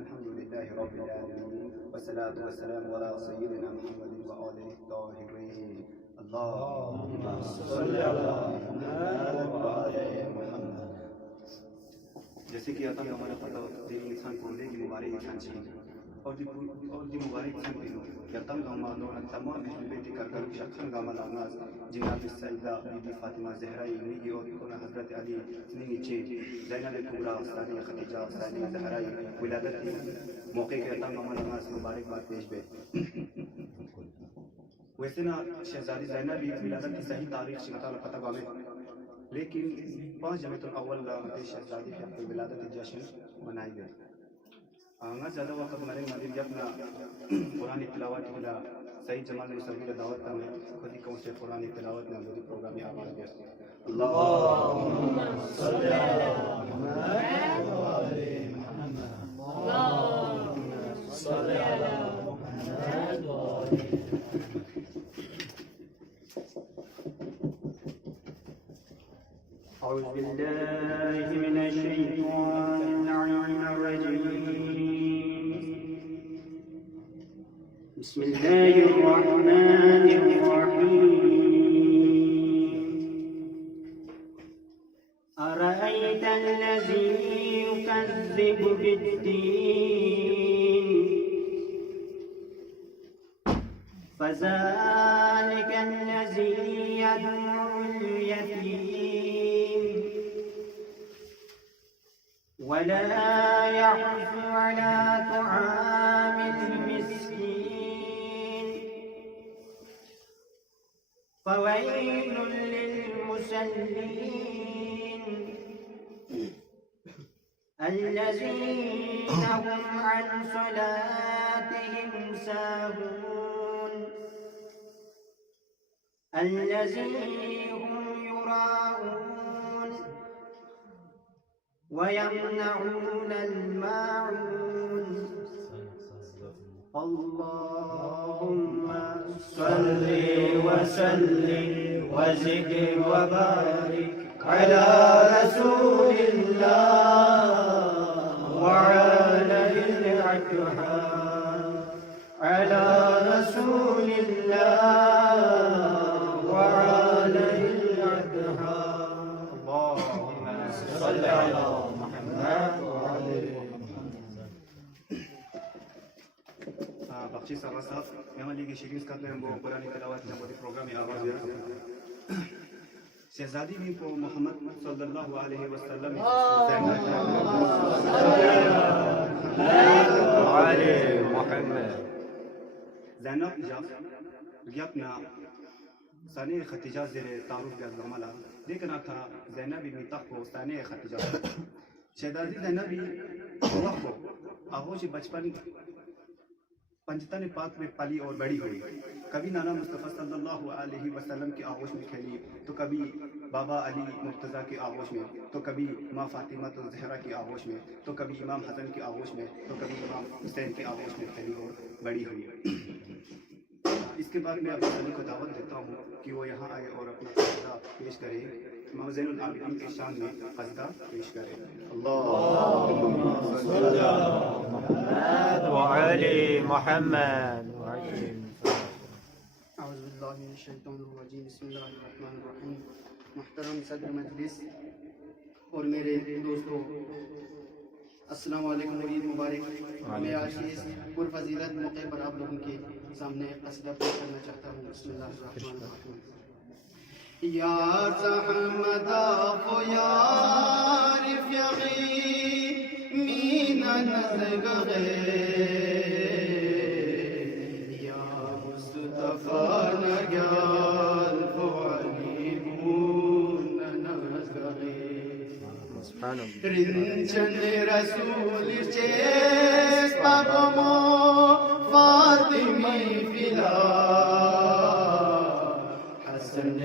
الحمد لله رب العالمين والصلاة والسلام على سيدنا محمد وآله الطاهرين اللهم صل على محمد وآل محمد. جیسے کہ آتا ہے ہمارا پتہ دین انسان کو لے کی مبارک انسان چاہیے اور دی مبارک انسان دینو یتم گامانو تمام اہل بیت کر شخصن گاما ناز جناب السیدہ بی فاطمہ زہرا نیگی اور کنا حضرت علی نیچے زینب کبریٰ ثانیہ خدیجہ ثانیہ زہرا ولادت کی موقع کے یتم گاما ناز مبارک بات پیش بے. ویسے نا شہزادی زینب کی ولادت کی صحیح تاریخ شمتا پتہ گامے لیکن 5 جمعیت الاول شہزادی کی اپنی ولادت جشن منائی گئی. آنگا زیادہ وقت مرے مدیر اپنا قرآن تلاوت کی صحیح جمال مصوری کا دعوت میں خود ہی کون سے قرآن تلاوت میں مدیر پروگرام میں آواز دیا. اللہم صلی علی محمد وآل محمد اللہم صلی علی محمد وآل محمد. أعوذ بالله من الشيطان اللعين الرجيم. بسم الله الرحمن الرحيم. أرأيت الذي يكذب بالدين فذلك الذي يدعو اليتيم ولا يحض على طعام المسكين فويل للمصلين الذين هم عن صلاتهم ساهون الذين هم يراءون ويمنعون الماعون. اللهم صل وسلم وزد وبارك على رسول الله وعلى الأطهار على رسول الله وعلى الأطهار. اللهم صل على محمد وعلى بخشی صاحب صاحب یہاں لیگی شریف کا میں وہ قرآن تلاوت میں مدیر پروگرام میں آواز دیا. شہزادی بھی کو محمد صلی اللہ علیہ وسلم زینب یپنا ثانی ختیجہ زیر تعارف کے عملہ دیکھنا تھا زینب بن تخو ثانی ختیجہ شہزادی زینب بھی تخو آغوش بچپن پنجتن پاک میں پلی اور بڑی ہوئی. کبھی نانا مصطفیٰ صلی اللہ علیہ وسلم کی آغوش میں کھیلی تو کبھی بابا علی مرتضیٰ کی آغوش میں تو کبھی ماں فاطمہ زہرا کی آغوش میں تو کبھی امام حسن کی آغوش میں تو کبھی امام حسین کی آغوش میں کھیلی اور بڑی ہوئی. اس کے بعد میں ابو علی کو دعوت دیتا ہوں کہ وہ یہاں آئے اور اپنا قصیدہ پیش کرے. امام زین العابدین کے شان میں قصیدہ پیش کرے. اللہم صل علی محمد وعلى محمد. اعوذ باللہ من الشیطان الرجیم. بسم اللہ الرحمن الرحیم. محترم صدر مجلس اور میرے دوستوں السلام علیکم. عید مبارک. میں آج اس پرفضیلت موقع پر آپ لوگوں کے سامنے قصیدہ پیش کرنا چاہتا ہوں. بسم اللہ الرحمن الرحیم. یا زحمت و یا رفیقی مین نزگغی یا مصطفیٰ نگال فعلیمون نزگغی رنچن رسول چیز پاکمو فاطمی فلا حسن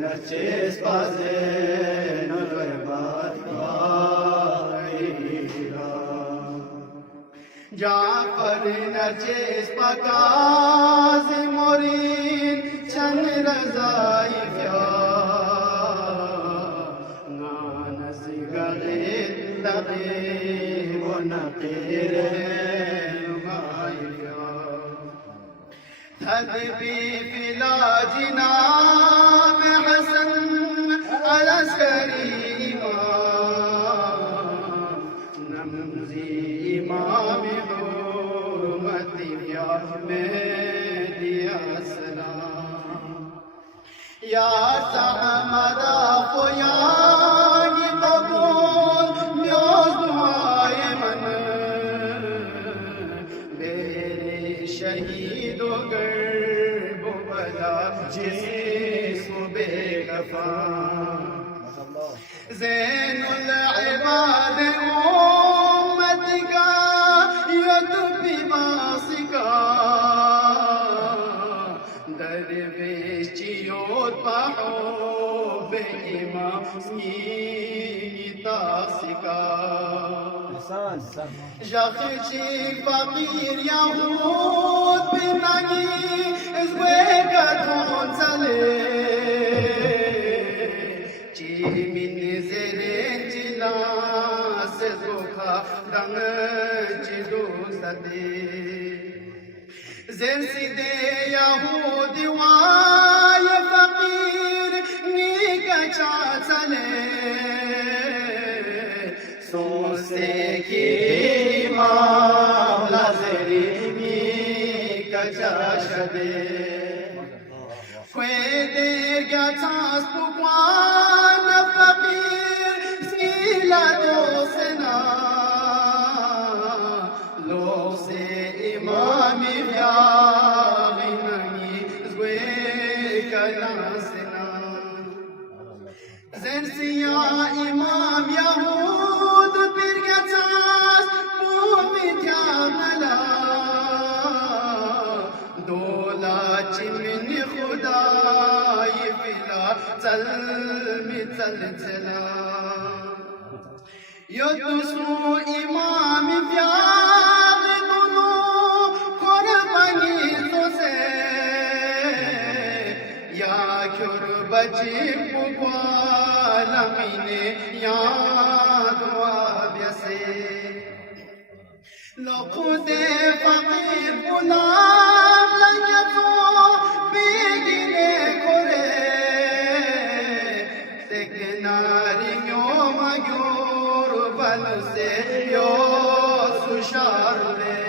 نچیز پازین غربات بائیرا جعفر نچیز پاکاز مورین چن رضائی فیا نانس گغیر تغیب و منقیر تدبی فلا جناب حسن عسکری امام نمزی امام حرمتی میں دیا سلام یا سحمد فیاگی قبول بیوز دعای من میرے شہید و گرب و بلا جسم بے کفان زین العباد امت کا یتبی باسکا درویشیوت بحب امامی تاسکا جخشی فقیر یهود بنگی ازوے گتون سلے چی من زرین جلا سے زوکھا دنگ چی دو سدے زین سیدے یہودی وای فقیر نیکا چا چلے سو سے کی امام لازری نیکا چا شدے کوئی دیر گیا چاس پکوان فقیر سیلا دو سنا لو سے امام بیاغی نگی زوے کلا سنا زن سیا امام یہود پھر گیا چاس پومی جاغلا دولا چمن خدای فلا چل می چل چلا یدسو امام بیاغ دونو قربانی تو سے یا کھر بچی پکوالا مینے یاد وابیا سے لخود فقیر غلام لگتو بیگینے کھرے تکناری یوم گیور بل سے یو سشار لے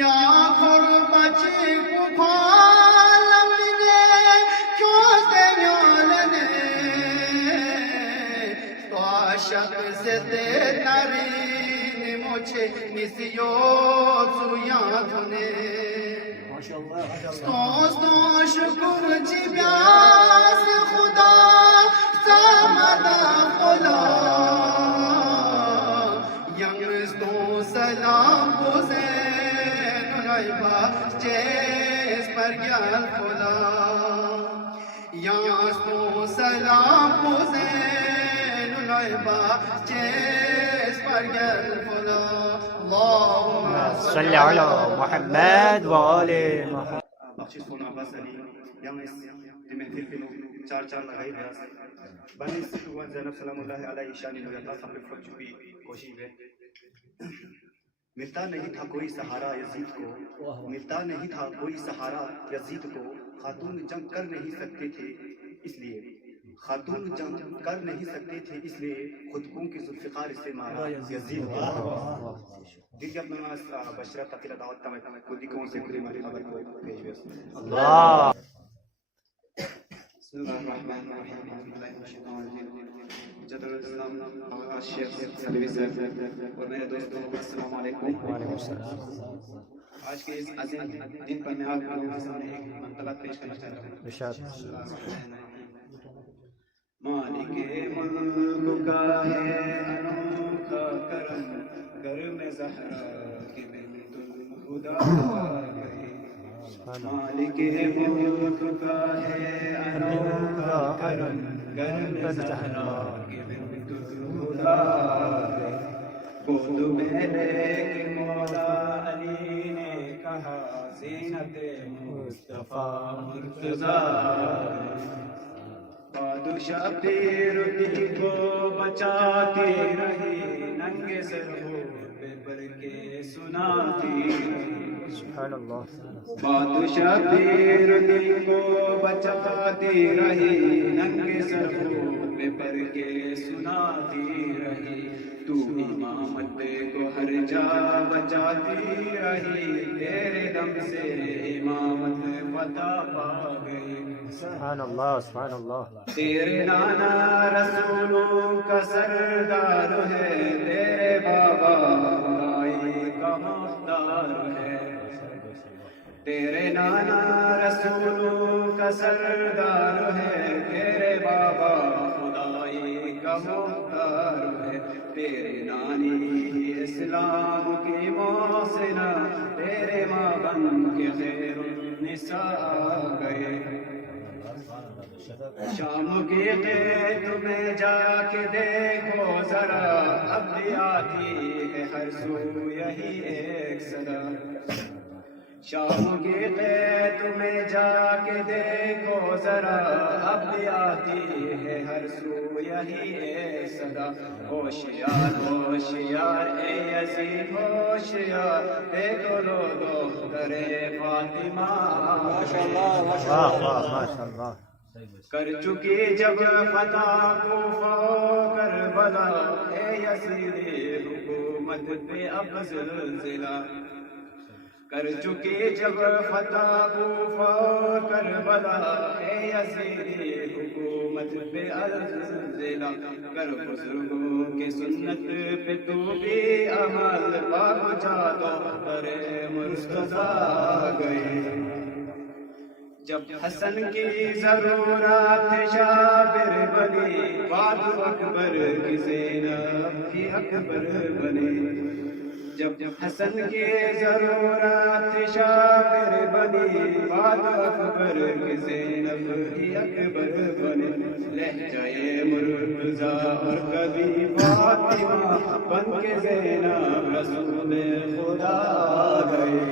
یا کھر بچی پکوالا مینے کیوز دے نیالنے تو عاشق سے دے نارین مجھے نسیوت سویاں دھنے ستو شکر جی بیاس خدا سامدہ خلا ینگستو سلام بزین رائبا چیز پر گیال خلا ینگستو سلام بزین رائبا چیز پر گیال خلا اللہم صلی علی محمد و آل محمد. بخشش ہونا عباس علی یمس دی محفل پہ لوگ چار چار لگائی بیاس بنی سٹوان زینب سلام اللہ علیہ شانی نویتا سب لکھ چکی کوشش ہے. ملتا نہیں تھا کوئی سہارا یزید کو ملتا نہیں تھا کوئی سہارا یزید کو خاتون جنگ کر نہیں سکتے تھے اس لیے خاتون جنگ کر نہیں سکتے تھے اس لیے خودکوں کی ذوالفقار سے مارا یزید کو. دیکھیے اپنا بشرہ تقیلہ دعوت تمہیں خودی کون سے کھلی ماری خبر کو بھیج بیس. اللہ بسم اللہ الرحمن الرحیم الحمد للہ الشیطان الرجیم جدر الاسلام شیخ سلیوی صاحب اور میرے دوستوں السلام علیکم. آج کے اس عظیم دن پر میں آپ لوگوں کے سامنے ایک منقبت پیش کرنا چاہتا ہوں. مالک ملک کا ہے انوکھا کرم گر میں زہرا کی بنت الہدا گئی. مالک ملک کا ہے انوکھا کرم گر میں زہرا کی بنت الہدا گئی. بود میرے کہ مولا علی نے کہا زینت مصطفیٰ مرتضیٰ. بادشاہ پیر دل کو بچاتی رہی نہ ننگے سر ہو بر کے سناتی رہی سبحان اللہ بات شبیر دل کو بچاتی رہی ننگے سر ہو بر کے سناتی رہی تو امامت کو ہر جا بچاتی رہی تیرے دم سے امامت فتح پا گئی سبحان اللہ سبحان اللہ تیرے نانا رسولوں کا سردار ہے تیرے بابا خدائی کا مختار ہے تیرے نانا رسولوں کا سردار ہے تیرے بابا خدائی کا مختار ہے تیرے نانی اسلام کی موسنا تیرے ماں بن کے خیر النساء گئے شام کی قید میں جا کے دیکھو ذرا اب بھی آتی ہے ہر سو یہی ایک صدا شام کی قید میں جا کے دیکھو ذرا اب بھی آتی ہے ہر سو یہی ایک صدا ہوشیار ہوشیار اے یزید ہوشیار دیکھو لو دختر فاطمہ واہ واہ ماشاء اللہ کر چکی جب فتح کوفہ کربلا اے یزید حکومت پہ اب زلزلہ کر چکی جب فتح کوفہ کربلا اے یزید حکومت پہ اب زلزلہ کر بزرگوں کی سنت پہ تو بھی عمل پہنچا دختر مرتضیٰ گئے جب حسن کی ضرورت شابر بنی بعد اکبر کی زینب کی اکبر بنی جب حسن کی ضرورت شابر بنی بعد اکبر کی زینب کی اکبر بنی لہجہ مرتضیٰ اور کبھی فاطمہ بن کے زینب رسول خدا گئے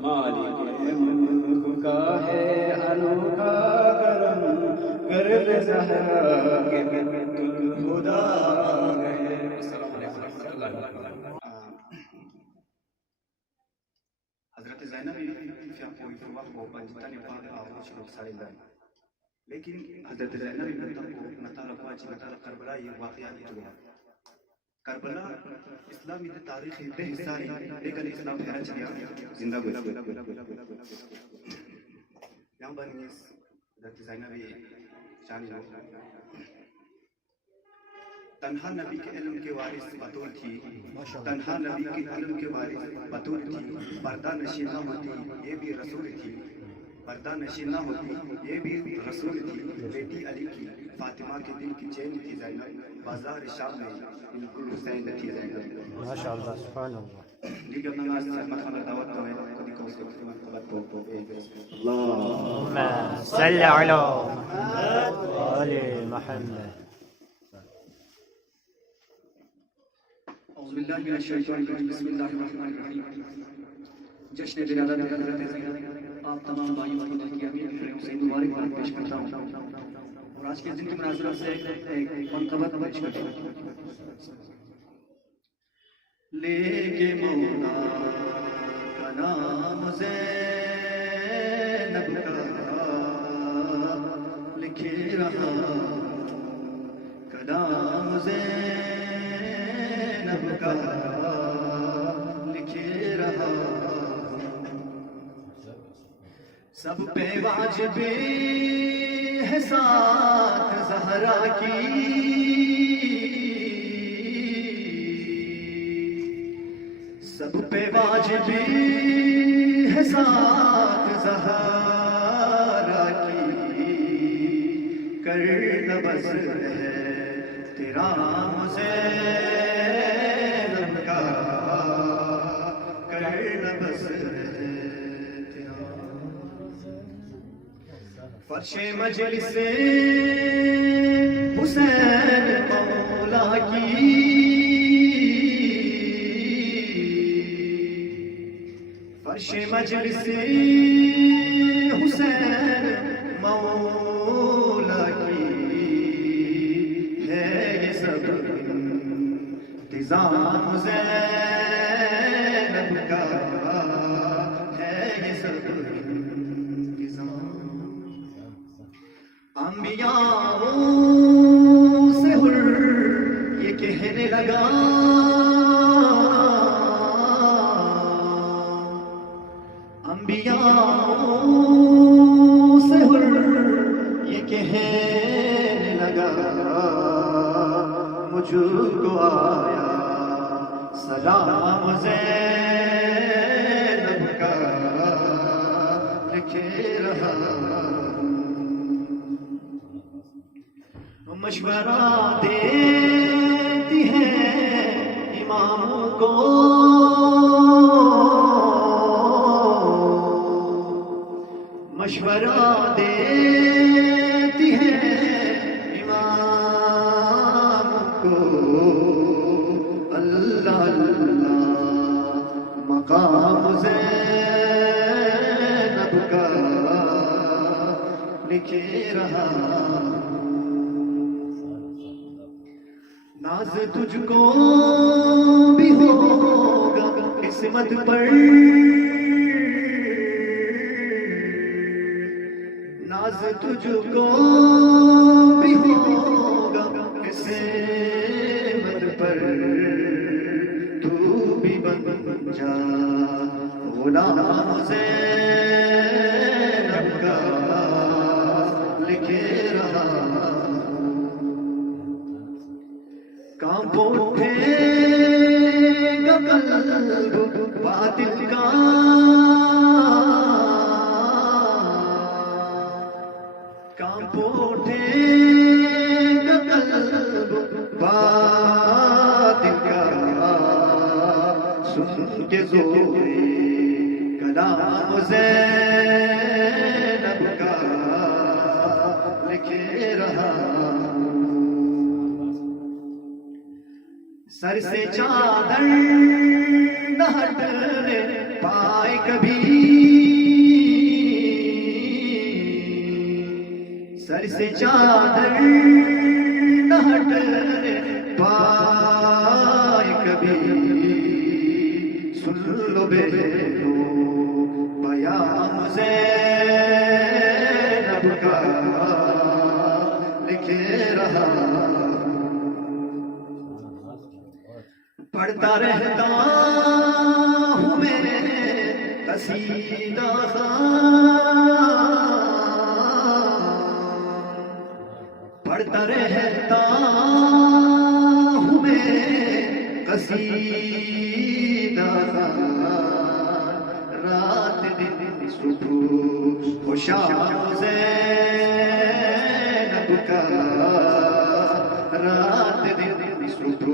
مالک ملک کا ہے انوکھا کرم کرب زہرا کے بنت الہدا گئے السلام علیکم ورحمۃ اللہ وبرکاتہ حضرت زینب فی کوئی فروا کو پنجتن پاک آغوش روک سارے دائیں لیکن حضرت زینب نتا رکواچی نتا کربلا یہ واقعہ ہی تو ہے کربلا اسلامی تاریخ بے حصہ ہے لیکن اسلام پھیرا چلیا زندہ گوشت یہاں بنیس حضرت زینب شان تنہا نبی کے علم کے وارث بطول تھی تنہا نبی کے علم کے وارث بطول تھی پردہ نشین نہ ہوتی یہ بھی رسول تھی پردہ نشین نہ ہوتی یہ بھی رسول تھی بیٹی علی کی فاطمہ کے دل کی چین تھی زینب بازار شام میں بالکل حسین تھی زینب ماشاء اللہ سبحان اللہ لیکن اپنا ناس سحمت خانہ دعوت تو ہے خودی کو اس کو خدمت کو اللهم صل على آل محمد اعوذ باللہ من الشیطان الرجیم بسم اللہ الرحمن الرحیم جشن ولادت حضرت زینب آپ تمام بھائیوں کو دل کی امیر حسین مبارکباد پیش کرتا ہوں اور آج کے دن کی مناسبت سے ایک منقبت پیش کرتا ہوں لے کے مولا کا نام زینب کا لکھے رہا کلام زینب کا لکھے رہا سب پہ واجب ہے ساتھ زہرا کی سب پہ واجب ہے ساتھ زہرا کی کر بس ہے تیرا مزینب کا کر بس فرش مجلس حسین مولا کی فرش مجلس حسین مولا کی ہے یہ سب نظام زینب کا ہے یہ سب انتظام انبیاء سے ہر یہ کہنے لگا انبیاء سے ہر یہ کہنے لگا مجھ کو آیا سلام زینب کا لکھے رہا مشورہ دیتی ہے اماموں کو مشورہ دیتی ہے امام کو اللہ اللہ مقام زینب کا لکھے رہا ناز تجھ کو بھی ہوگا قسمت پر ناز تجھ کو بھی ہوگا قسمت پر تو بھی بن جا غلام زینب کا لکھے رہا کانپ اٹھے گا قلب باطل کا کانپ اٹھے گا قلب باطل کا سن کے زور کلام زینب کا لکھے رہا سر سے چادر نہ ہٹنے پائے کبھی سر سے چادر نہ ہٹنے پائے کبھی سن لو بیٹو پیام زینب کا لکھے رہا پڑھتا رہتا ہوں میں قصیدہ پڑھتا رہتا ہوں میں قصیدہ رات دن صبح و شام زینب کا رات دن صبح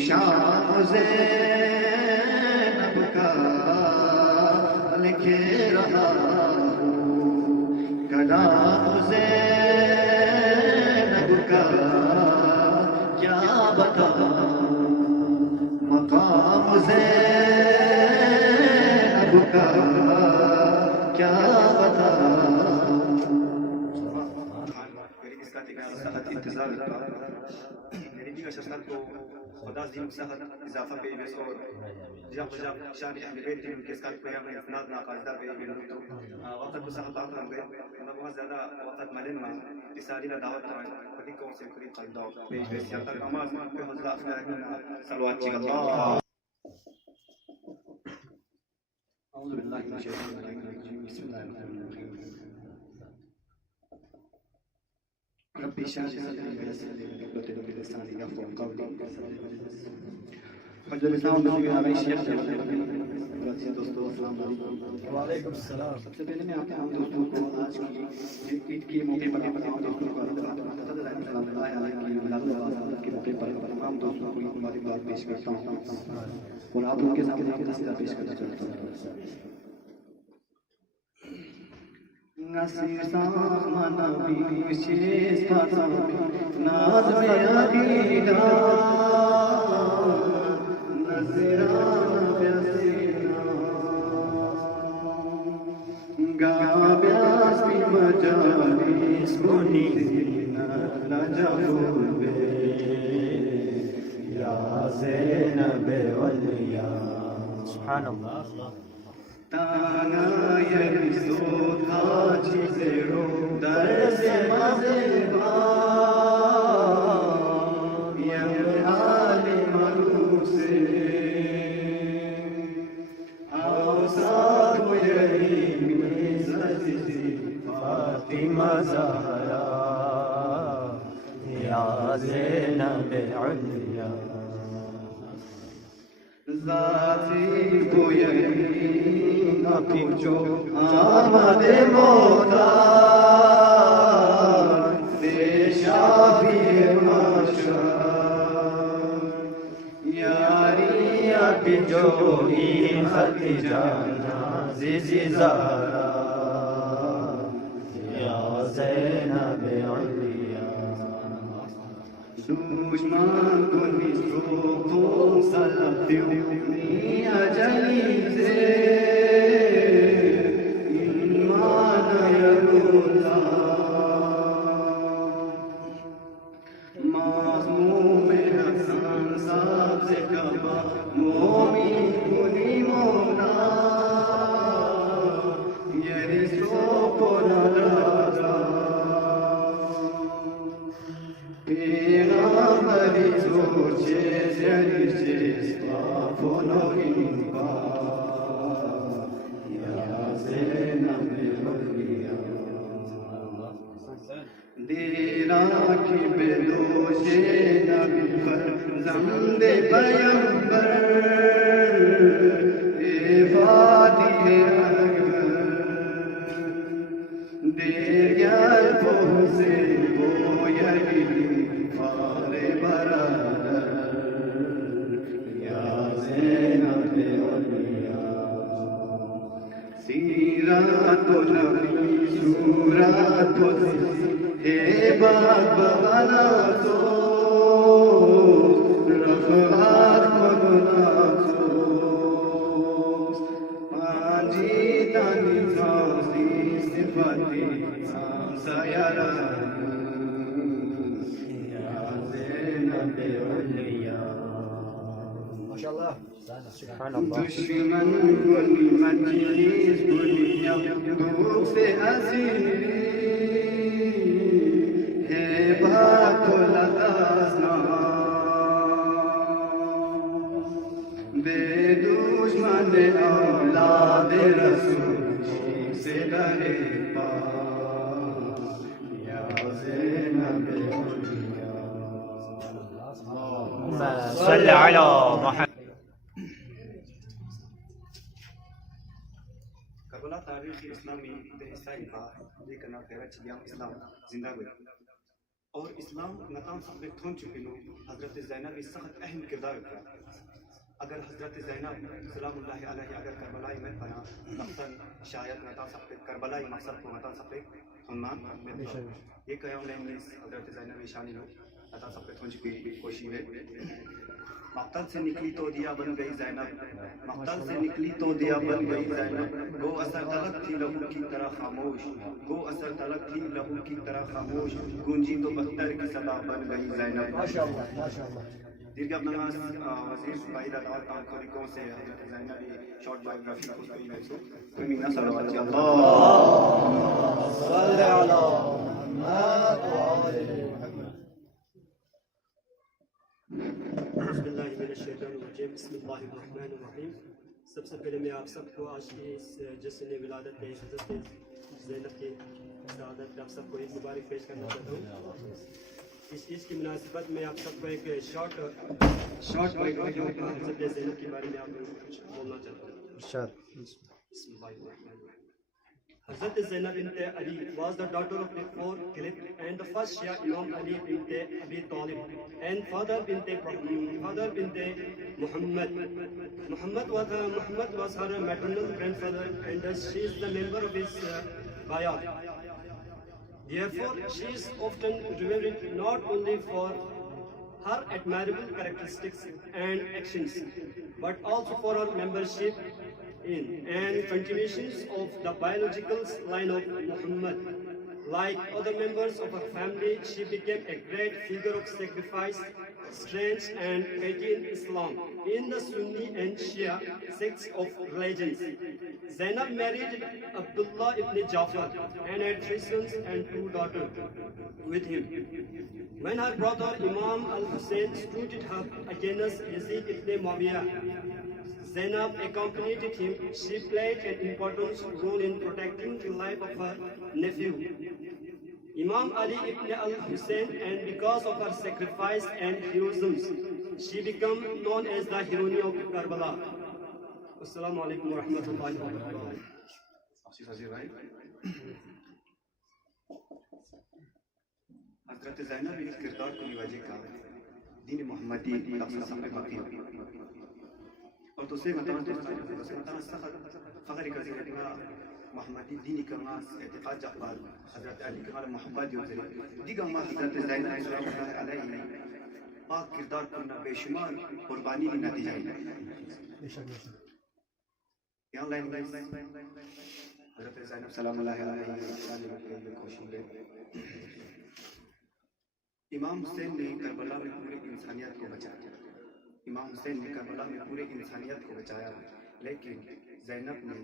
شام زینب کا لکھے رہا کلام زینب کا کیا بتاؤں مقام زینب کا کیا بتاؤں انتظار میری دیگر شخصیت کو خدا زیم سخت اضافہ پہ بس اور جب شان اہل بیت ان کے ساتھ پیام اسناد ناقاعدہ پہ بلو تو وقت کو سخت بات ہم گئے میں بہت زیادہ وقت ملن میں اساری لا دعوت کریں خودی کو سے قریب قاعدہ پیش پیش کرتا نماز پہ حضرت افضل صلوات کی اللہ اعوذ باللہ من الشیطان الرجیم بسم اللہ الرحمن الرحیم رب اشرح لي صدري ويسر لي امري واحلل عقدة من لساني يفقهوا قولي حضرت صاحب ہمارے شیخ دوستوں السلام علیکم وعلیکم السلام سب سے پہلے میں آپ تمام دوستوں کو آج کی عید کے موقع پر تمام دوستوں کو سلام علیہ کی میلاد النبی کے موقع پر تمام دوستوں کو عید مبارک پیش کرتا ہوں اور آپ ان کے سامنے ایک قصیدہ پیش کرنا چاہتا ہوں نصیر سامان نبی شیش پاسم ناز میں عدیدہ نصیران پیسینا گا بیاسی مجالیس بنی زینہ لجبور بے یا زینب علیا سبحان اللہ تانا یلزو تھا چیزے رو درس مذہبا یم عالم روسے آوساد یہی میزت فاطمہ زہرا یا زینب علیا ذاتی کو یقین نہ پوچھو آمد مولا بے شافی معشر یاری اب جوئی خدیجہ زیزی زہرا یا زینب علیا دشمن کو نسو تو سلطنی اجلی سے ایمان یلولا معصوم حسن صاحب سے کبا مومن کنی مولا یہ رسو کو نہ پیغامبری سوچے جریشے صافونو انبا یا زینب علیا دیرا کی بدوش نبی فرزند پیمبر اے فاتح اکبر دیر گیال پہنچے وہ یہی فارے برادر یا زینب علیا سیرت و نبی صورت و ہیبت بنا تو رفعت مدنا آنجی تانی فاضی صفتی سیارا سبحان اللہ دشمن گلی مجلس گلیا دھوپ سے اسیری ہے بات لگاسنا بے دشمن اولاد رسول سے ڈرے پا یا زینب علیا صلی علی محمد کربلا تاریخ اسلامی حصہ کا لیکن غیرت چلیا اسلام زندہ گیا اور اسلام نتان سب تھون چکے نو حضرت زینب بھی سخت اہم کردار کیا اگر حضرت زینب سلام اللہ علیہ اگر کربلائی میں بنا مقصد شاید نتان سب کربلائی مقصد کو نتان سب تھنمان یہ قیام نے حضرت زینب شانی لو نتان سب تھون چکی کوشش ہے مقتل سے نکلی تو دیا بن گئی زینب مقتل سے نکلی تو دیا بن گئی زینب گو اثر تلک تھی لہو کی طرح خاموش گو اثر تلک تھی لہو کی طرح خاموش گونجی تو بختر کی صدا بن گئی زینب ماشاءاللہ ماشاءاللہ دیگر اب نماز وزیر سپاہی دعوت کام کوریکوں سے حضرت زینب شارٹ بایوگرافی کو کوئی محسو کوئی مینا صلوات اللہ صلی علی محمد و آل بسم اللہ من الشیطان الرجیم بسم اللہ الرحمن الرحیم سب سے پہلے میں آپ سب کو آج کی اس جشن ولادت حضرت زینب کی سعادت آپ سب کو ایک مبارک پیش کرنا چاہتا ہوں اس چیز کی مناسبت میں آپ سب کو ایک شارٹ بایوگرافی حضرت زینب کے بارے میں آپ کو کچھ بولنا چاہتا ہوں بسم اللہ الرحمن الرحیم Hazrat Zainab bint Ali was the daughter of the fourth Caliph and the first Shia Imam Ali bint Abi Talib and father bint Muhammad. Muhammad was her maternal grandfather and she is the member of his Bayat. Therefore, she is often revered not only for her admirable characteristics and actions, but also for her membership in and continuations of the biological line of Muhammad. Like other members of her family, she became a great figure of sacrifice, strengths and faith in Islam in the Sunni and Shia sects of religions. Zainab married Abdullah ibn Jafar and had 3 sons and 2 daughters with him. When her brother Imam al-Hussein stood up against Yazid ibn Muawiyah, Zainab accompanied him. She played an important role in protecting the life of her nephew, Imam Ali ibn al-Hussein, and because of her sacrifice and heroism, she became known as the heroine of Karbala. Assalamu alaikum wa rahmatullahi wa barakatuh. حضرت زینب اس کردار کو نواجے کا دین محمدی سامنے باقی ہے اور دوسرے مثلا سخت فخر کا ذکر کرنا محمدی دینی کرنا اعتقاد جعفر حضرت علی کا محبت جو ذریعہ دیگر ما حضرت زینب سلام اللہ علیہ پاک کردار کرنا بے شمار قربانی کی نتیجہ ہے یہاں لائن حضرت زینب سلام اللہ علیہ کوشش ہے امام حسین نے کربلا میں پورے انسانیت کو بچایا امام حسین نے کربلا میں پورے انسانیت کو بچایا لیکن زینب نے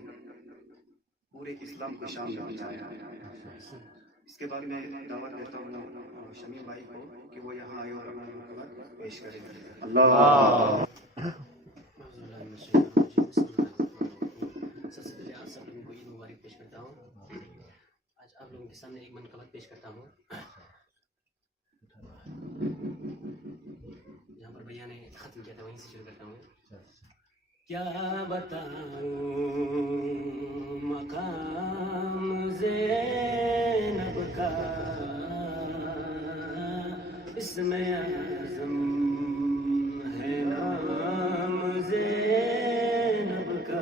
پورے اسلام کو شام میں بچایا اس کے بعد میں دعوت دیتا ہوں شمیم بھائی کو کہ وہ یہاں آئے اور اپنا حکومت پیش کریں اللہ سب سے پہلے آپ سب لوگوں کو عید مبارک پیش کرتا ہوں آج آپ لوگوں کے سامنے ایک منقبت پیش کرتا ہوں جہاں پر بھیا نے ختم کیا تھا وہیں سے شروع کرتا ہوں کیا بتاؤں مقام زینب کا اس میں اعظم ہے نام زینب کا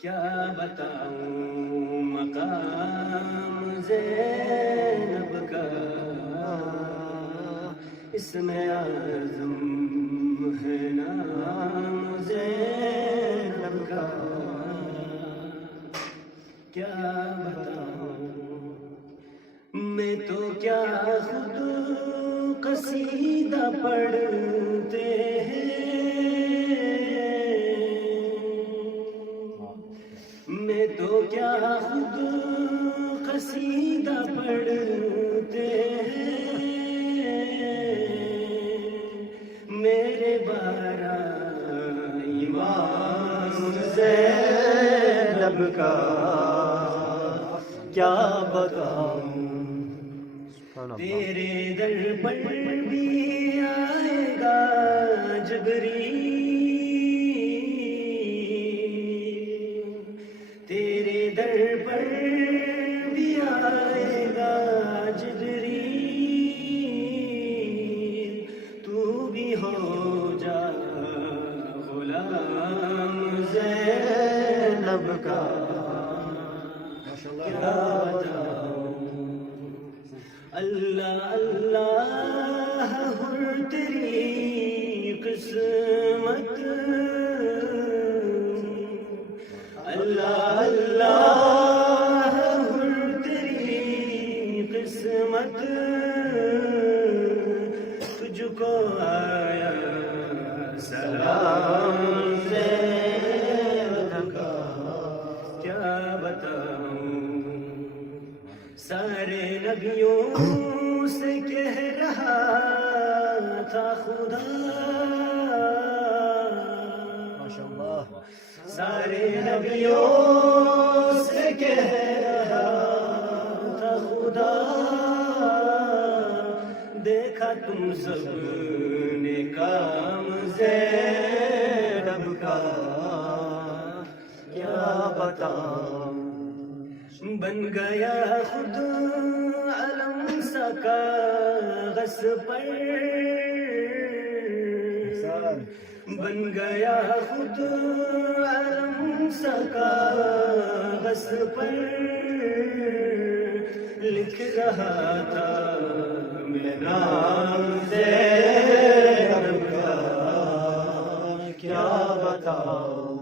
کیا بتاؤں مقام زینب کا اس میں اعظم ہے نام زینب کا کیا بتاؤں میں تو کیا خود قصیدہ پڑھتے ہیں میں تو کیا خود قصیدہ پڑھتے ہیں میرے بارہ امام زینب کا کیا بتاؤں تیرے در پر بھی آئے گا جبریل تیرے در پر بھی آئے گا جبریل تو بھی ہو جا غلام زینب کا کیا بتاؤں اللہ اللہ ہر تیری قسمت اللہ اللہ ہر تیری قسمت تجھ کو آیا سلام زینب کا کیا بتاؤں سارے نبیوں سے کہہ رہا تھا خدا سارے نبیوں سے کہہ رہا تھا خدا دیکھا تم سب نے کام زینب کا کیا بتاؤں بن گیا خود علم سا کاغذ پر بن گیا خود علم سا کاغذ پر لکھ رہا تھا میں نام زینب کا کیا بتاؤں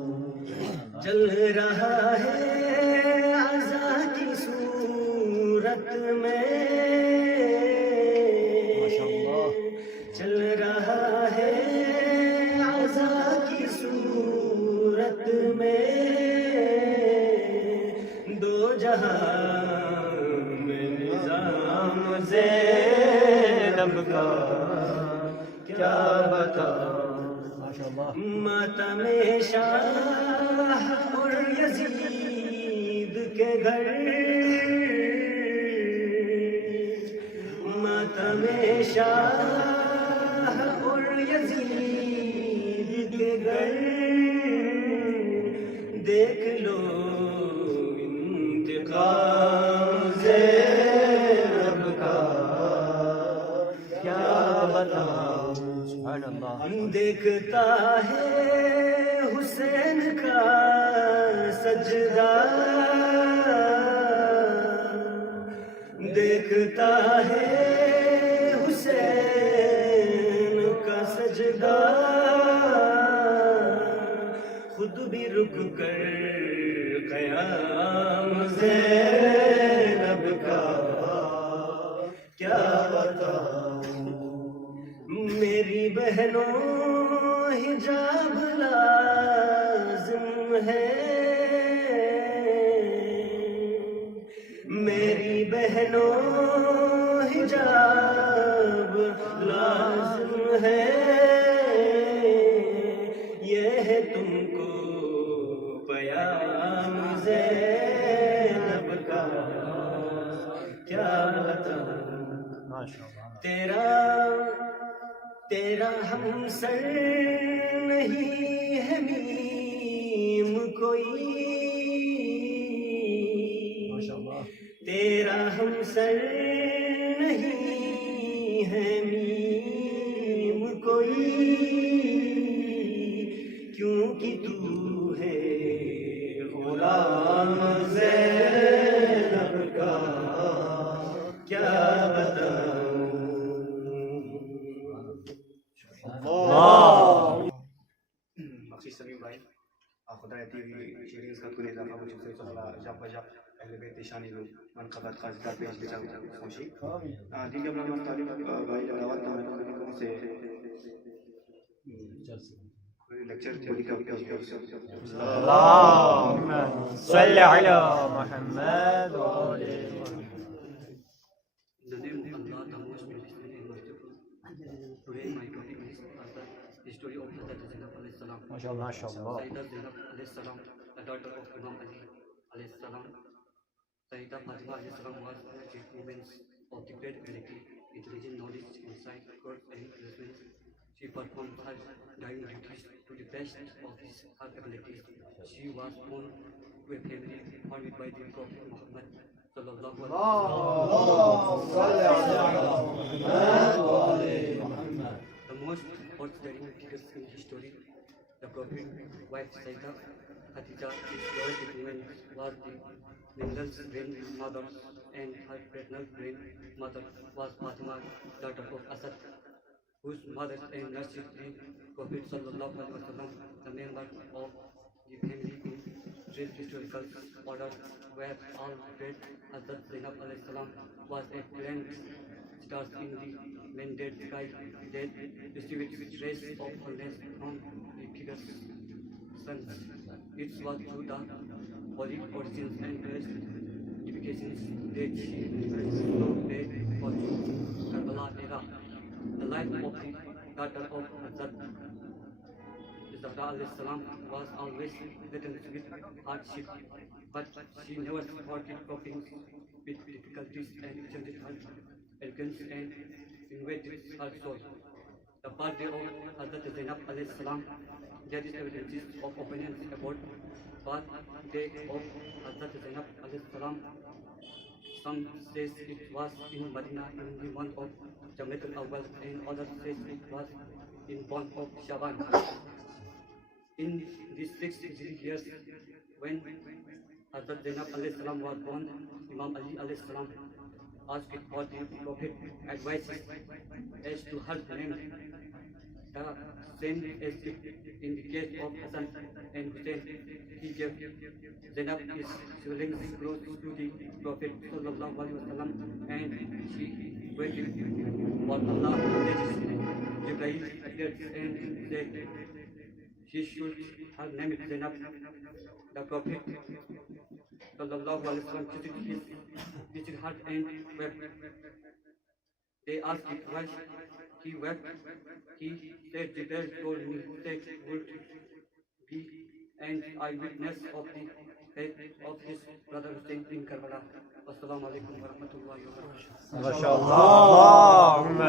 جل رہا ہے زینب کا کیا بتاؤں ماتم شاہ اور یزید کے گھر ماتم شاہ اور یزید کے گھر دیکھ لو انتقام زینب کا کیا بتاؤں سبحان اللہ دیکھتا ہے حسین کا سجدہ دیکھتا ہے حسین کا سجدہ خود بھی رک کر قیام زینب کا کیا بتاؤں میری بہنوں حجاب لازم ہے میری بہنوں حجاب لازم ہے یہ ہے تم کو پیام زینب کا کیا بتاؤں تیرا ہمسر نہیں ہے میم کوئی تیرا ہمسر نہیں ہے میم کوئی کیونکہ تو ہے غلام زینب کا کیا بتاؤں بخشش سمیم بھائی خدا تی وی شیرین کا کوئی اضافہ مجھ سے صلی جب بجا اہل بیت شانی لو منقبت قاصدہ پیش بچا خوشی دیگر ہم طالب بھائی دعوت سے لیکچر تھیوری کا پیش اللهم صل على محمد وآل The name of Allah, the most merciful and merciful. Today my topic is the story of Hazrat Zainab alayhi salam. MashaAllah, MashaAllah. Sayyidah Zainab alayhi salam, the daughter of Imam Ali alayhi salam. Sayyidah Fatima alayhi salam was a great woman of the great ability, intelligent knowledge, insight, courage and placement. She performed her dying duties to the best of her abilities. She was born to a family founded by the Prophet Muhammad sallallahu alaihi wasallam. The most outstanding figures in history, the Prophet wife Sayyidah Khadija, his beloved woman, was the Mindel's grandmother, and her paternal grandmother was Fatima, daughter of Asad, whose mother and nurtured the Prophet sallallahu alaihi wasallam. The members of the family in real historical order were all great. Hazrat Zainab alayhi salam was a grand star in the mandate sky that received rays of holiness from the figure's sons. It was through the holy origins and glorifications that she expressed no faith for Karbala era. The life of the daughter of Hazrat Zahra alayhi salam was always written with hardship, but she never supported coping with difficulties and extended her elegance and invited her soul. The birthday of Hazrat Zainab alayhi salam, there is evidence of opinions about birthday of Hazrat Zainab alayhi salam. Some says it was in Medina in the month of Jamaica al-Awwal, and others says it was in month of Shaban. In these 6 years, when Hazrat Zainab alayhi salam was born, Imam Ali alayhi salam asked for the Prophet advice as to her name. The same as in the case of Hassan and Hussein, he gave Zainab his siblings close to the Prophet sallallahu alaihi wasallam, and she waited for Allah. Jibreel appeared and said she should her name is Zainab. The Prophet sallallahu alaihi wasallam kissed her and wept. They asked it twice. He wept. He said, Jibril told me that would be an eyewitness of the fate of his brother Hussein in Karbala. Assalamu alaikum wa rahmatullahi wa barakatuh. Allahumma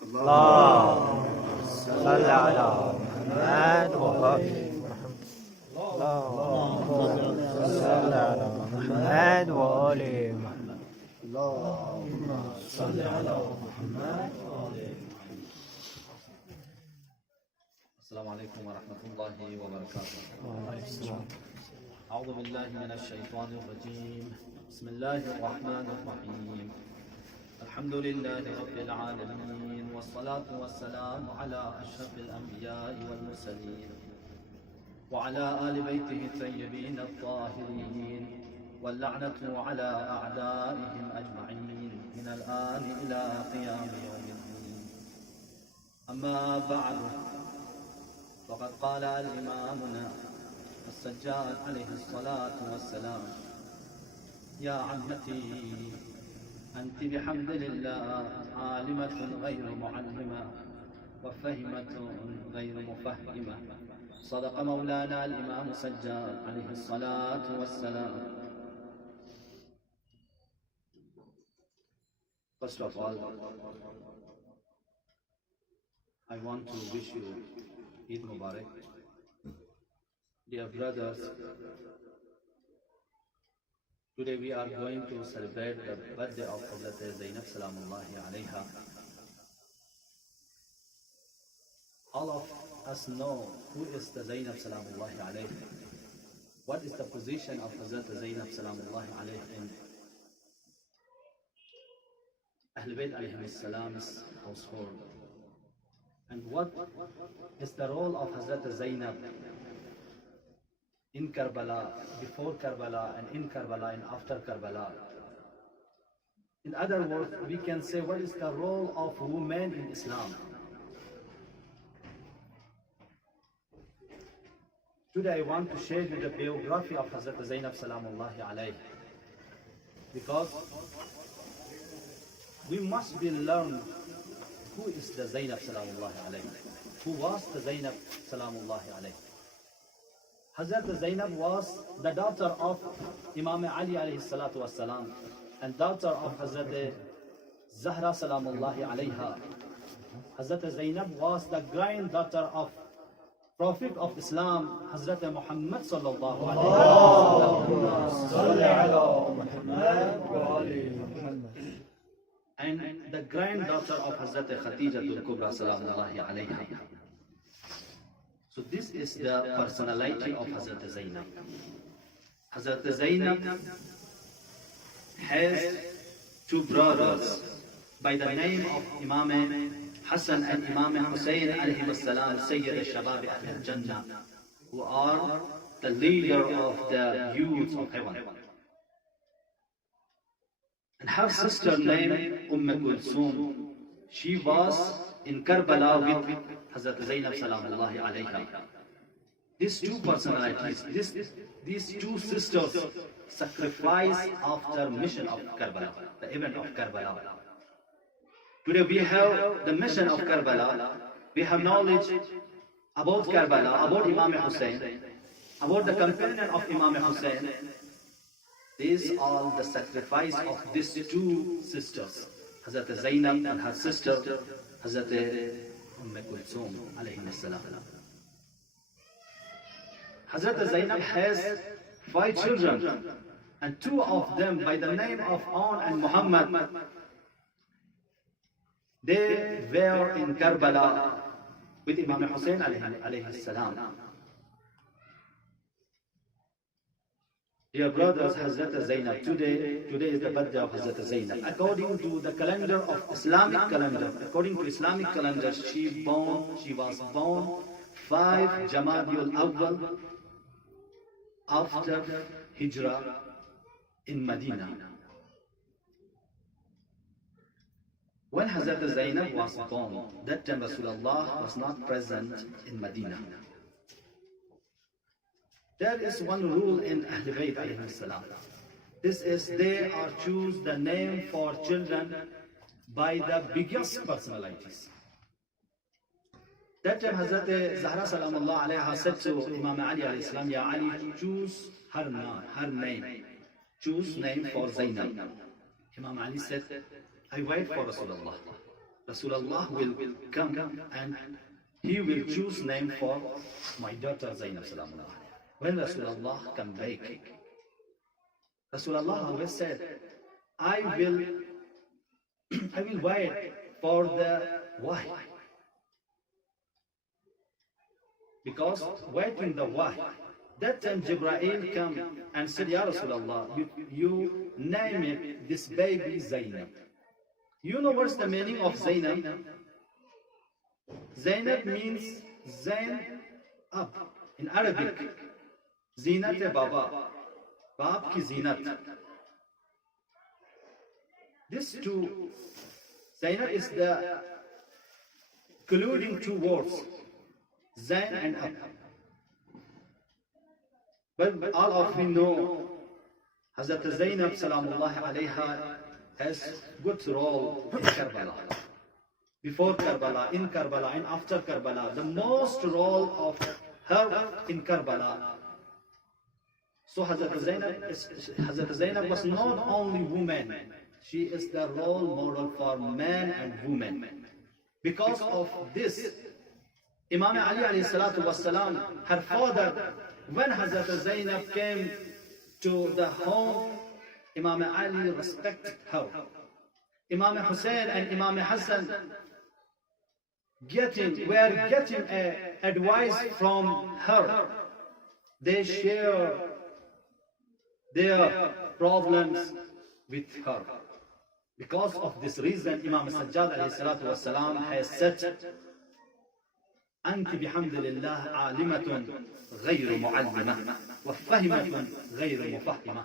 Allahumma salli ala Muhammad wa ali Muhammad. Allahumma salli ala Muhammad wa ali Muhammad. Allahumma salli ala Muhammad wa ali السلام عليكم ورحمة الله وبركاته. أعوذ بالله من الشيطان الرجيم. بسم الله الرحمن الرحيم. الحمد لله رب العالمين، والصلاة والسلام على أشرف الأنبياء والمرسلين وعلى آل بيته الطيبين الطاهرين، واللعنة على أعدائهم أجمعين من الآن إلى قيام يوم الدين. أما بعد، وقد قال الإمامنا السجاد عليه الصلاة والسلام: يا عمتي أنت بحمد الله عالمة غير معلمة، وفهمة غير مفهمة. صدق مولانا الإمام السجاد عليه الصلاة والسلام. First of all, I want to wish you Eid Mubarak. Dear brothers, today we are going to celebrate the birthday of Hazrat Zainab Salamullahi alayha. All of us know who is the Zainab Salamullahi alayha. What is the position of Hazrat Zainab Salamullahi alayha in Ahl Bayt alayhi salam's household? And what is the role of Hazrat Zainab in Karbala, before Karbala, and in Karbala, and after Karbala? In other words, we can say, what is the role of women in Islam? Today I want to share with you the biography of Hazrat Zainab Salamullahi alayhi, because we must be learned who is the Zainab Salamullahi alayhi, who was the Zainab Salamullahi alayhi. Hazrat Zainab was the daughter of Imam Ali alayhi salatu wassalam, and daughter of Hazrat Zahra Salamullahi alayha. Hazrat Zainab was the granddaughter of Prophet of Islam, Hazrat Muhammad sallallahu alayhi wa sallam, and the granddaughter of Hazrat Khadija Kubra Salamullahi alayha. So this is the personality of Hazrat Zainab. Hazrat Zainab has 2 brothers by the name of Imam Hassan and Imam Hussein alayhi salam, Sayyid al-Shabab al-Jannah, who are the leader of the youths of heaven. And her sister named Kulthum, she was in Karbala with Hazrat Zainab Salamullahi alayha. These 2 personalities, these 2 sisters sacrificed after mission of Karbala, the event of Karbala. Today we have the mission of Karbala, we have knowledge about Karbala, about Imam Hussein, about the companion of Imam Hussein, these are the sacrifice of these two sisters, Hazrat Zainab and her sister, Hazrat Kulthum alayhi salam. Hazrat Zainab has 5 children, and 2 of them by the name of An and Muhammad. They were in Karbala with Imam Hussein alayhi salam. Dear brothers, Hazrat Zainab, today is the birthday of Hazrat Zainab. According to the calendar of Islamic calendar, she was born 5 Jamadul Awwal after Hijrah in Medina. When Hazrat Zainab was born, that time Rasulullah was not present in Medina. There is one rule in Ahlul Bayt alayhi salam. This is they are choose the name for children by the biggest personalities. That time Hazrat Zahra salamullah alayha said to Imam Ali alayhi salam, Ya Ali, choose her name. Choose name for Zainab. Imam Ali said, I wait for Rasulullah. Rasulullah will come and he will choose name for my daughter Zainab salamullah. When Rasulullah come back, Rasulullah always said, I will wait for the wahy. Because waiting the wahy. That time Jibreel come and said, Ya Rasulullah, you name it this baby Zainab. You know what's the meaning of Zainab? Zainab means Zain up in Arabic. Zinat Baba. Baab ki zinat. This two, Zainab is the colluding 2 words, Zain and up. But all of you know, Hazrat Zainab salamullah alayha has good role in Karbala. Before Karbala, in Karbala, and after Karbala, the most role of her in Karbala. So Hazrat Zainab was not only woman, she is the role model for men and women. Because of this, Imam Ali alayhi salatu wasalam, her father, when Hazrat Zainab came to the home, Imam Ali respected her. Imam Hussein and Imam Hassan were getting advice from her. They share their problems with her. Because of this reason, Imam Sajjad alayhi salatu wasalam has said, أنت بحمد الله عالمة غير معلمة وفهمة غير مفهمة.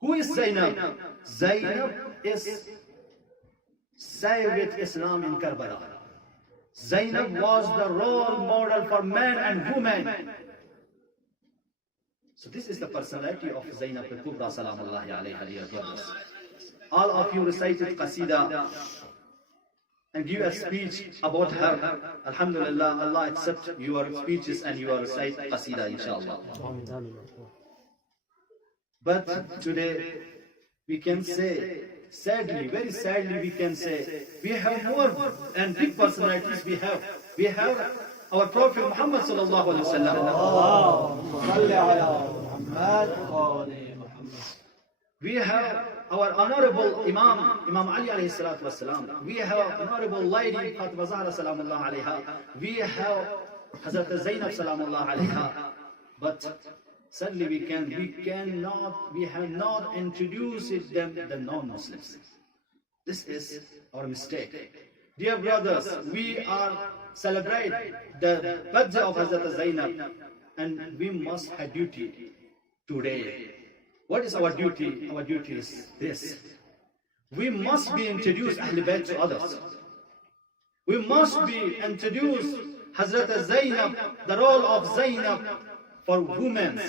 Who is Zainab? Zainab is saved Islam in Karbala. Zainab was the role model for men and women. So this is the personality of Zainab al-Kubra salamullahi alayha, dear brothers. All of you recited Qasida and give a speech about her. Alhamdulillah, Allah accept your speeches and you recite Qasida inshallah. But today we can say, sadly, very sadly we can say, we have more and big personalities we have our Prophet Muhammad sallallahu alaihi wasallam. We have our honorable Imam Ali alayhi salatu wasalam. We have honorable lady Fatima Zahra salamullah alayha. We have Hazrat Zainab salamullah alayha. But sadly we have not introduced them, the non-Muslims. This is our mistake. Dear brothers, we are celebrate the birthday of Hazrat Zainab and we must have duty today. What is our duty? Our duty is this. We must be introduced Ahlul Bayt to others. We must be introduced Hazrat Zainab, the role of Zainab for women.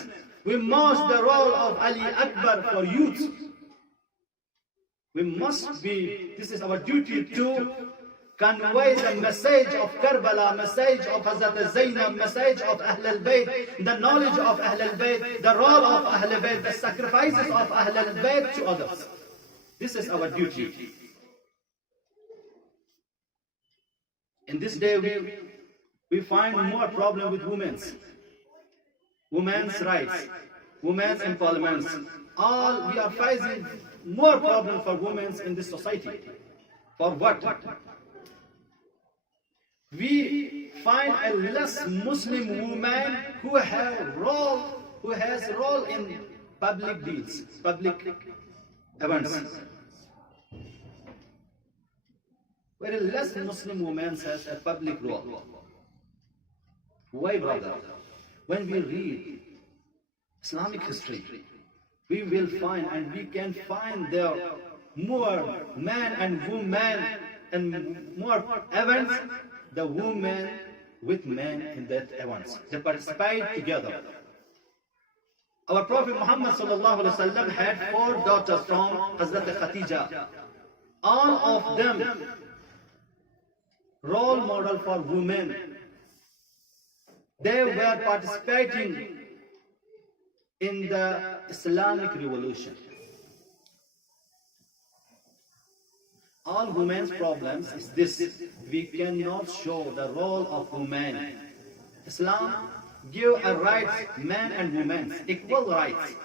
We must the role of Ali Akbar for youth. We must be, this is our duty to convey the message of Karbala, message of Hazrat Zainab, message of Ahl al-Bayt, the knowledge of Ahl al-Bayt, the role of Ahl al-Bayt, the sacrifices of Ahl al-Bayt to others. This is our duty. In this day we find more problem with women's rights, women's empowerment. All we are facing more problem for women in this society. For what? We find a less Muslim woman who has role in public deeds, public events. Very less Muslim women has a public role. Why, brother? When we read Islamic history, we will find, and we can find there more men and women and more events, the women with men in that events. They participate together. Our Prophet Muhammad sallallahu alaihi wasallam had 4 daughters from Hazrat Khatija. All of them role model for women. They were participating in the Islamic revolution. All women's problems is this: we cannot show the role of women. Islam give a right man and women, equal rights.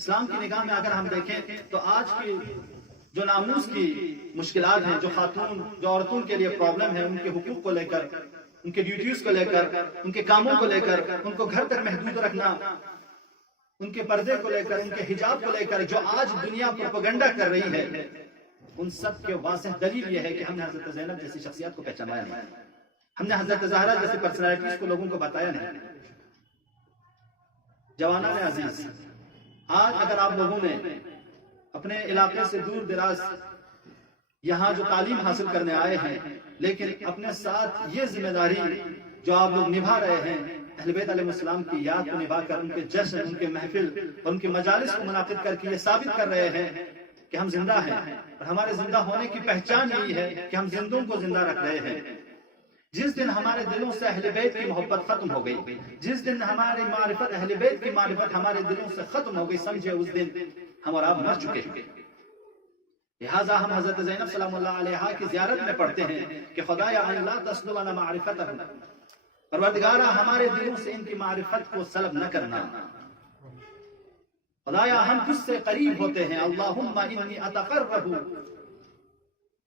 اسلام کی نگاہ میں اگر ہم دیکھیں تو آج کی جو ناموس کی مشکلات ہیں، جو خاتون، جو عورتوں کے لیے پرابلم ہے، ان کے حقوق کو لے کر، ان کے ڈیوٹیز کو لے کر، ان کے کاموں کو لے کر، ان کو گھر تک محدود رکھنا، ان کے پردے کو لے کر، ان کے حجاب کو لے کر، جو آج دنیا پروپیگنڈا کر رہی ہے، ان سب کے واضح دلیل یہ ہے کہ ہم نے حضرت زینب جیسی شخصیت کو پہچانا نہیں، ہم نے حضرت زہرا جیسی پرسنالٹیز کو لوگوں کو بتایا نہیں۔ جوانان عزیز، آج اگر آپ لوگوں نے اپنے علاقے سے دور دراز یہاں جو تعلیم حاصل کرنے آئے ہیں، لیکن اپنے ساتھ یہ ذمہ داری جو آپ لوگ نبھا رہے ہیں، اہل بیت علیہ السلام کی یاد کو نبھا کر، ان کے جشن، ان کے محفل اور ان کے مجالس کو منعقد کر کے یہ ثابت کر رہے ہیں کہ ہم زندہ ہیں، اور ہمارے زندہ ہونے کی پہچان یہی ہے کہ ہم زندوں کو زندہ رکھ رہے ہیں۔ جس دن ہمارے دلوں سے اہل بیت کی محبت ختم ہو گئی، جس دن ہماری معرفت، اہل بیت کی معرفت ہمارے دلوں سے ختم ہو گئی، سمجھے اس دن ہم اور آپ مر چکے ہیں۔ لہٰذا ہم حضرت زینب سلام اللہ علیہا کی زیارت میں پڑھتے ہیں کہ خدایا اللہ تسلبنا معرفتہ، پروردگارہ ہمارے دلوں سے ان کی معرفت کو سلب نہ کرنا، خدایا ہم تجھ سے قریب ہوتے ہیں، اللہم انی اتقرب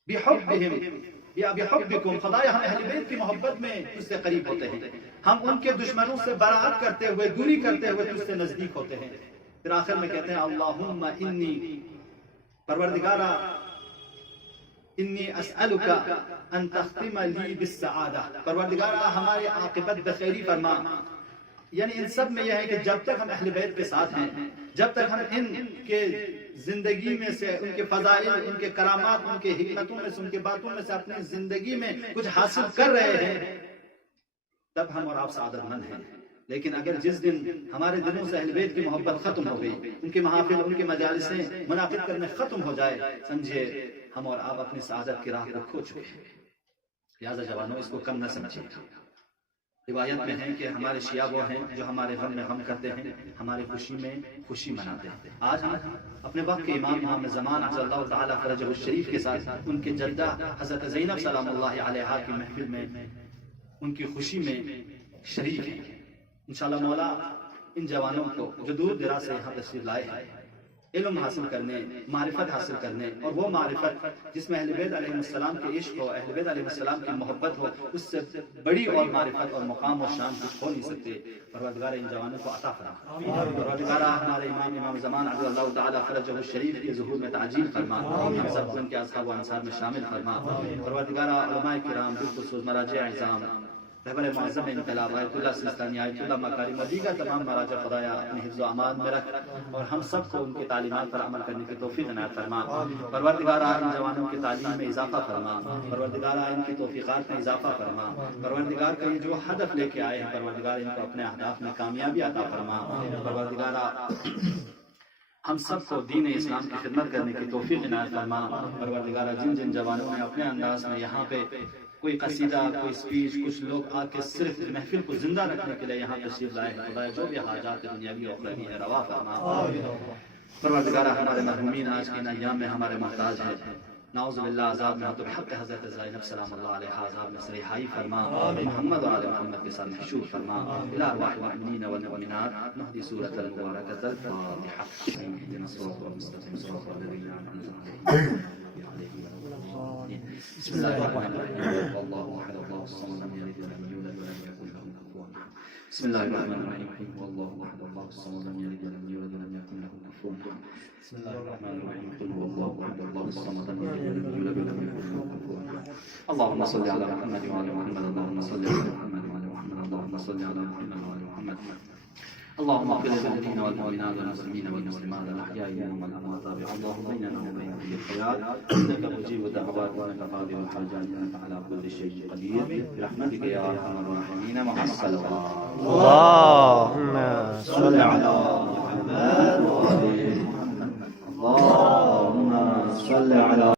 بحبہم یا بحبکم، خدایا ہم اہل بیت کی محبت میں تجھ سے قریب ہوتے ہیں، ہم ان کے دشمنوں سے برات کرتے ہوئے، دوری کرتے ہوئے تجھ سے نزدیک ہوتے ہیں۔ پھر آخر میں کہتے ہیں اللہم انی، پروردگارہ انی اسألک ان تختم لی بالسعادہ، پروردگارہ ہمارے عاقبت بخیری فرما۔ یعنی ان سب میں یہ ہے کہ جب تک ہم اہل بیت کے ساتھ ہیں، جب تک ہم ان کے زندگی میں سے، ان کے فضائل، ان کے کرامات، ان کے حکمتوں میں سے، ان کے باتوں میں سے اپنی زندگی میں کچھ حاصل کر رہے ہیں، تب ہم اور آپ سعادت مند ہیں۔ لیکن اگر جس دن ہمارے دلوں سے اہل بیت کی محبت ختم ہو گئی، ان کے محافل، ان کے مجالسیں منعقد کرنے ختم ہو جائے، سمجھے ہم اور آپ اپنی سعادت کی راہ کو کھو چکے ہیں۔ لہٰذا جوانوں، اس کو کم نہ سمجھیے۔ روایت میں ہے کہ ہمارے شیعہ وہ ہیں جو ہمارے غم میں غم کرتے ہیں، ہماری خوشی میں خوشی مناتے ہیں۔ آج ہم اپنے وقت کے امام زمان عز اللہ تعالیٰ فرجہ الشریف کے ساتھ ان کے جدہ حضرت زینب سلام اللہ علیہا کی محفل میں، ان کی خوشی میں شریک ہیں۔ انشاءاللہ مولا ان جوانوں کو جو دور دراز سے یہاں تشریف لائے ہیں، علم حاصل کرنے، معرفت حاصل کرنے، اور وہ معرفت جس میں اہل بیت علیہ السلام کے عشق ہو، اہل بیت علیہ السلام کی محبت ہو، اس سے بڑی اور معرفت اور مقام اور شان کچھ ہو نہیں سکتے۔ پروردگار ان جوانوں کو عطا فرما، پروردگار ہمارے امام زمان عز اللہ تعالیٰ فرجہ الشریف کے ظہور میں تعجیل فرما، ہم سب ان کے اصحاب و انصار میں شامل فرما۔ پروردگار علماء کرام، بالخصوص مراجع اعظام، رہبر معظم انقلاب آیت اللہ سیستانی، آیت اللہ مکارم و دیگر تمام مراجع خدایا اپنے حفظ و امان میں رکھ اور ہم سب کو ان کی تعلیمات پر عمل کرنے کی توفیق عنایت فرما۔ پروردگارا ان جوانوں کی تعلیم میں اضافہ فرما، پروردگارا ان کی توفیقات میں اضافہ فرما، پروردگار کا یہ جو ہدف لے کے آئے ہیں پروردگار ان کو اپنے اہداف میں کامیابی عطا فرما۔ پروردگارا ہم سب کو دین اسلام کی خدمت کرنے کی توفیق عنایت فرما۔ پروردگارا جن جن جوانوں نے اپنے انداز میں یہاں پہ کوئی قصیدہ، کوئی اسپیچ، کچھ لوگ آ کے صرف محفل کو زندہ رکھنے کے لیے یہاں تشریف لائے ہیں، خدا جو بھی حاجات دنیاوی و اخروی ہے روا فرما۔ پروردگارا ہمارے مرحومین آج کے ان ایام میں ہمارے محتاج ہیں، نعوذ باللہ عذاب میں ہو تو بحق حضرت زینب سلام اللہ علیہ عذاب میں سے رہائی فرما، محمد و آل محمد کے ساتھ محشور فرما۔ الہ ارواح المؤمنین والمؤمنات نہدی سورۃ المبارکۃ الفاتحہ۔ اهدنا الصراط المستقیم صراط الذین انعمت علیہم بسم الله الرحمن الرحيم والله احد الله الصمد لم يلد ولم يولد ولم يكن له كفوا احد بسم الله الرحمن الرحيم والله احد الله الصمد لم يلد ولم يولد ولم يكن له كفوا احد بسم الله الرحمن الرحيم قل هو الله احد الله الصمد لم يلد ولم يولد ولم يكن له كفوا احد اللهم صل على محمد وعلى محمد اللهم صل على محمد وعلى محمد اللهم صل على محمد وعلى محمد اللهم اغفر للمؤمنين والمؤمنات والمسلمين والمسلمات الاحياء منهم والاموات اللهم بيننا وبينهم بالخيرات انك مجيب الدعوات وانك قاضي الحاجات انك على كل شيء قدير برحمتك يا ارحم الراحمين مع الصلوات اللهم صل على محمد وآل محمد اللهم صل على